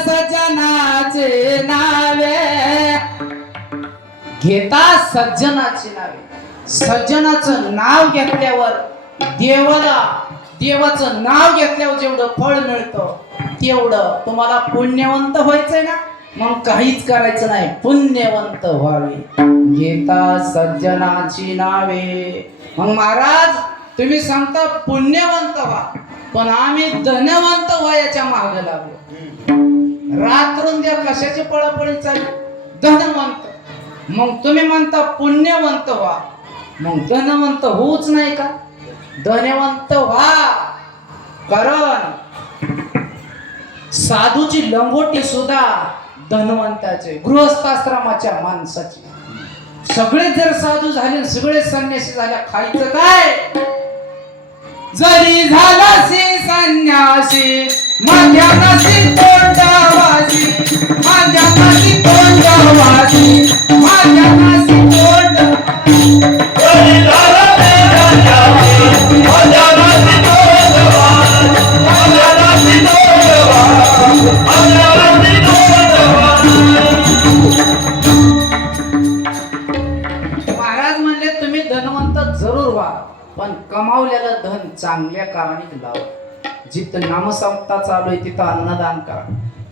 सज्जनाचे नावे घेता सज्जनाची नावे. सज्जनाचं नाव घेतल्यावर देवाचं नाव घेतल्यावर जेवढं फळ मिळतं तेवढं तुम्हाला पुण्यवंत व्हायचंय ना, मग काहीच करायचं नाही, पुण्यवंत व्हावे. घेता सज्जनाची नावे. मग महाराज तुम्ही सांगता पुण्यवंत व्हा, पण आम्ही धनवंत व्हायच्या मागे लागलो. रात्रून द्या कशाची पळापळी चालू, धनवंत. मग तुम्ही म्हणता पुण्यवंत व्हा, मग धनवंत होऊच नाही का? धनवंत व्हा. कारण साधूची लंगोटी सुद्धा धनवंताचे, गृहस्थाश्रमाच्या माणसाची. सगळे जर साधू झाले, सगळे संन्यासी झाले, खायचं काय? जरी झालासी संन्यासी माझ्या नसी तोंडवासी, माझ्या नसी तोंडवासी, माझ्या नसी तोंडवासी. जरी झालासी संन्यासी माझ्या नसी तोंडवासी, माझ्या नसी तोंडवासी, माझ्या नसी तोंडवासी. महाराज म्हणले तुम्ही धनवंत जरूर व्हा, पण कमावलेलं धन चांगल्या कारणाने लावा. जिथं नामसंता चालू आहे तिथं अन्नदान करा.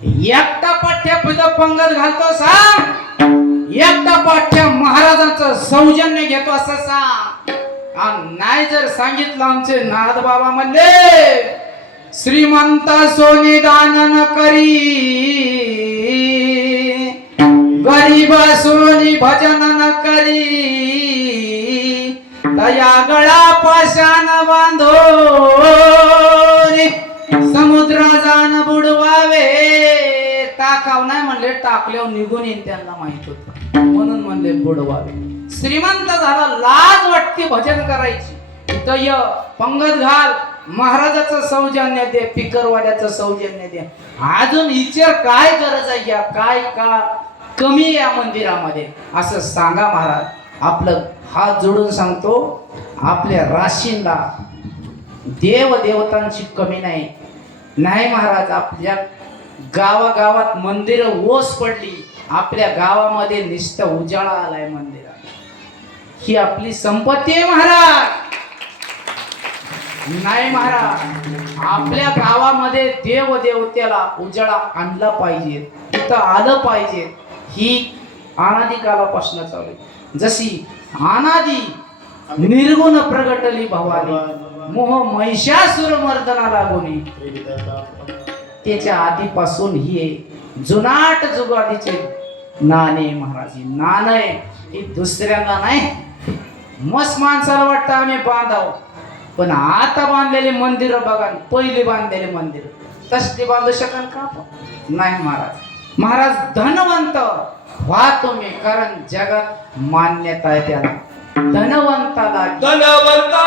एकटा पाठ्या पिता पंगत घालतो सांग, एकटा पाठ्या महाराजांचं सौजन्य घेतो असं सांग. आणि नाही जर सांगितलं आमचे नारद बाबा म्हणले श्रीमंत सोने दान न करी, गरीब सोनी भजन न करी, दया गळा पाशान बांधो समुद्र जाण बुडवावे. टाकाव नाही म्हणले, टाकल्यावर निघून येईल त्यांना माहित होत, म्हणून म्हणले बुडवावे. श्रीमंत झाला, लाज वाटते भजन करायची, इथं पंगत घाल, महाराजाचं सौजन्य दे, पिकरवाड्याचं सौजन्य दे. अजून विचार काय गरज आहे, या काय का कमी या मंदिरामध्ये असं सांगा महाराज. आपलं हात जोडून सांगतो, आपल्या राशींना देव देवतांची कमी नाही. नाही महाराज, आपल्या गावागावात मंदिर ओस पडली, आपल्या गावामध्ये निष्ठ उजाळा आलाय मंदिरात, ही आपली संपत्ती आहे महाराज. नाही महाराज, आपल्या गावामध्ये देव देवतेला उजाळा आणला पाहिजे, तिथं आलं पाहिजे. ही अनादी कालापासून चालू आहे. जशी अनादी निर्गुण प्रगटली भवानी, मोह महिषासुर मर्दना लागोनी, त्याच्या आधीपासून ही जुनाट जुगाडीचे नाणे महाराज. नाणे ही दुसऱ्यांना नाही, मस्त माणसाला वाटतं आम्ही बांधाव, पण आता बांधलेले मंदिर बघा, पहिले बांधलेले मंदिर तसले बांधू शकाल का? नाही महाराज. महाराज धनवंत व्हा तुम्ही, कारण जगात मान्यता आहे त्याला. धनवंताला धनवंता